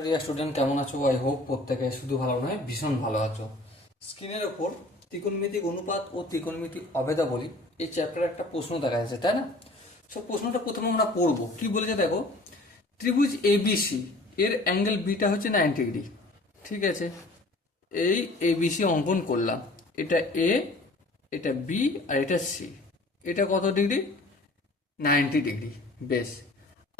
প্রিয় স্টুডেন্ট, কেমন আছো? আই হোপ প্রত্যেকে শুধু ভালো নয়, ভীষণ ভালো আছো। স্ক্রিনের ওপর ত্রিকোণমিতিক অনুপাত ও ত্রিকোণমিতিক অভেদাবলী এই চ্যাপ্টারে একটা প্রশ্ন দেখা যাচ্ছে, তাই না? সব প্রশ্নটা প্রথমে আমরা পড়বো। কি বলেছে দেখো, ত্রিভুজ এবিসি এর অ্যাঙ্গেল বিটা হচ্ছে 90 ডিগ্রি। ঠিক আছে, এই এবিসি অঙ্কন করলাম। এটা এ, এটা বি, আর এটা সি। এটা কত ডিগ্রি? 90 ডিগ্রি। বেশ।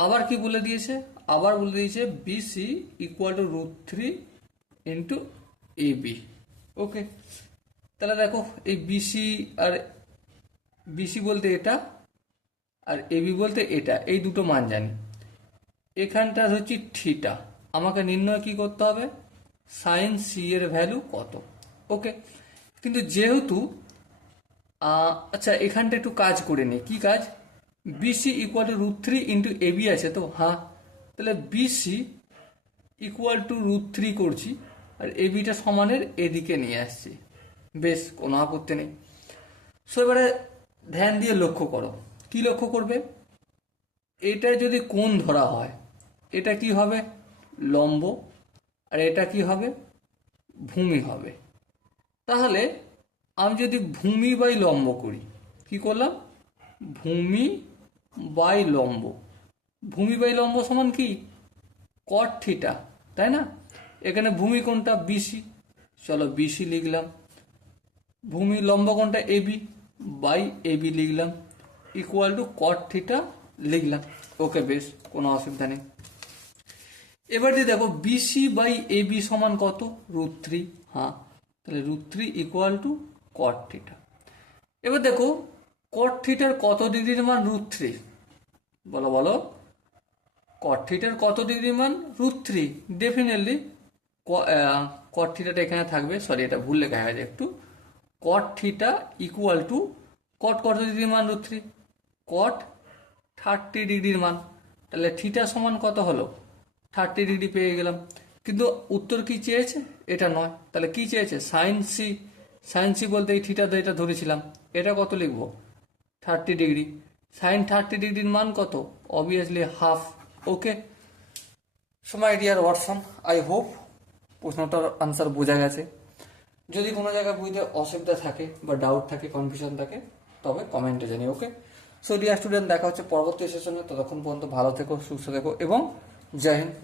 আবার কি বলে দিয়েছে? আবার বলে দিয়েছে BC equal to √3 into AB. Okay, তাহলে দেখো এই বিসি আর বিসি বলতে এটা, আর এবি বলতে এটা, এই দুটো মান জানি। এখানটা হচ্ছে থিটা। আমাকে নির্ণয় কি করতে হবে? সাইন সি এর ভ্যালু কত। ওকে, কিন্তু যেহেতু আচ্ছা এখানটা একটু কাজ করে নিই। কি কাজ? BC equal to √3 into AB আছে তো, হ্যাঁ। তাহলে বিসি ইকুয়াল টু √3 করছি, আর এবিটা সমানের এদিকে নিয়ে আসছি। বেশ, কোনো আপত্তি নেই। সো এবারে ধ্যান দিয়ে লক্ষ্য করো। কি লক্ষ্য করবে? এটা যদি কোণ ধরা হয়, এটা কি হবে? লম্ব। আর এটা কি হবে? ভূমি হবে। তাহলে আমি যদি ভূমি বাই লম্ব করি, কি করলাম? ভূমি বাই লম্ব। ভূমি বাই লম্ব সমান কি? কট থিটা, তাই না? এখানে ভূমি কোণটা বিসি, চলো বিসি লিখলাম। ভূমি লম্ব কোণটা এবি, বাই এবি লিখলাম, ইকুয়াল টু কট থিটা লিখলাম। ওকে, বেশ, কোনো অসুবিধা নেই। এবার দিয়ে দেখো বিসি বাই এবি সমান কত? √3। হ্যাঁ, তাহলে √3 ইকুয়াল টু কট থিটা। এবার দেখো কট থিটার কত ডিগ্রির মান √3? বলো বলো, কট থিটার কত ডিগ্রির মান? √3। ডেফিনেটলি কট থিটাটা এখানে থাকবে, সরি এটা ভুল লেখা হয়েছে একটু। কট থিটা ইকুয়াল টু কট কত ডিগ্রির মান? √3। কট 30 ডিগ্রির মান। তাহলে থিটা সমান কত হলো? 30 ডিগ্রি পেয়ে গেলাম। কিন্তু উত্তর কি চেয়েছে? এটা নয়। তাহলে কি চেয়েছে? Sign C. সাইন সি বলতে এই থিটা এটা ধরেছিলাম। এটা কত লিখবো? 30 ডিগ্রি। সাইন 30 ডিগ্রির মান কত? Obviously half. Okay, so my dear Watson, I hope প্রশ্নটার আনসার বোঝা গেছে। যদি কোনো জায়গায় বুঝতে অসুবিধা থাকে বা ডাউট থাকে, কনফিউশন থাকে, তবে কমেন্টে জানি। ওকে, সো ডিয়ার স্টুডেন্ট, দেখা হচ্ছে পরবর্তী সেশনে। ততক্ষণ পর্যন্ত ভালো থেকো, সুস্থ থেকো এবং জয় হিন্দ।